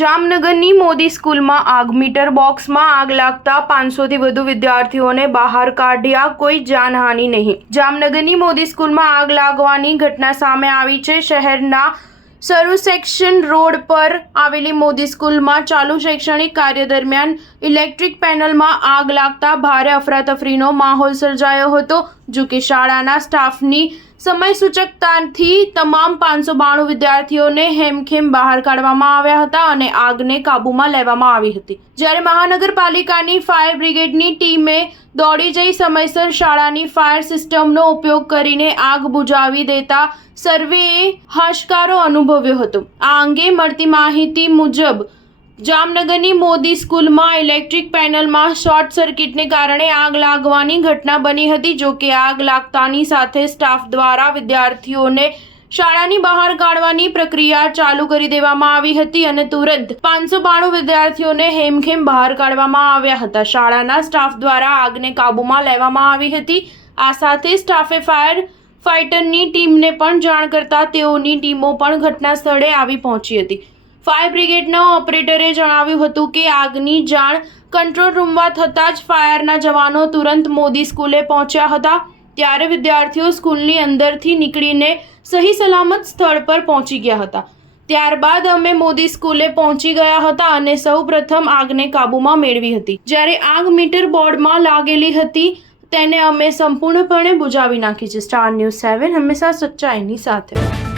જામનગરની મોદી સ્કૂલમાં આગ. મીટર બોક્સમાં આગ લાગતા 500થી વધુ વિદ્યાર્થીઓને બહાર કાઢ્યા. કોઈ જાનહાનિ નહીં. જામનગરની મોદી સ્કૂલમાં આગ લાગવાની ઘટના સામે આવી છે. શહેરના સરુ સેક્શન રોડ પર આવેલી મોદી સ્કૂલમાં ચાલુ શૈક્ષણિક કાર્ય દરમિયાન ઇલેક્ટ્રિક પેનલમાં આગ લાગતા ભારે અફરાતફરીનો માહોલ સર્જાયો હતો. જો કે શાળાના સ્ટાફની સમયસૂચકતાથી તમામ 592 વિદ્યાર્થીઓને હેમખેમ બહાર કાઢવામાં આવ્યા હતા અને આગને કાબૂમાં લેવામાં આવી હતી. જ્યારે મહાનગરપાલિકાની ફાયર બ્રિગેડની ટીમે દોડી જઈ સમયસર શાળાની ફાયર સિસ્ટમનો ઉપયોગ કરીને આગ બુઝાવી દેતા સર્વેએ હાશકારો અનુભવ્યો હતો. આ અંગે મળતી માહિતી મુજબ જામનગરની મોદી સ્કૂલમાં ઇલેક્ટ્રિક પેનલમાં શોર્ટ સર્કિટને કારણે આગ લાગવાની ઘટના બની હતી. જો કે આગ લાગતાની સાથે સ્ટાફ દ્વારા વિદ્યાર્થીઓને શાળાની બહાર કાઢવાની પ્રક્રિયા ચાલુ કરી દેવામાં આવી હતી અને તુરંત 592 વિદ્યાર્થીઓને હેમખેમ બહાર કાઢવામાં આવ્યા હતા. શાળાના સ્ટાફ દ્વારા આગને કાબૂમાં લેવામાં આવી હતી. આ સાથે સ્ટાફે ફાયર ફાઇટરની ટીમને પણ જાણ કરતા તેઓની ટીમો પણ ઘટના સ્થળે આવી પહોંચી હતી. ફાયર બ્રિગેડના ઓપરેટરે જણાવ્યું હતું કે આગની જાણ કંટ્રોલ રૂમમાં થતાં જ ફાયરના જવાનો તુરંત મોદી સ્કૂલે પહોંચ્યા હતા. ત્યારે વિદ્યાર્થીઓ સ્કૂલની અંદરથી નીકળીને સહી સલામત સ્થળ પર પહોંચી ગયા હતા. ત્યારબાદ અમે મોદી સ્કૂલે પહોંચી ગયા હતા અને સૌપ્રથમ આગને કાબૂમાં મેળવી હતી. જ્યારે આગ મીટર બોર્ડમાં લાગેલી હતી તેને અમે સંપૂર્ણપણે બુઝાવી નાખી છે. સ્ટાર ન્યૂઝ 7 હંમેશા સચ્ચાઈની સાથે.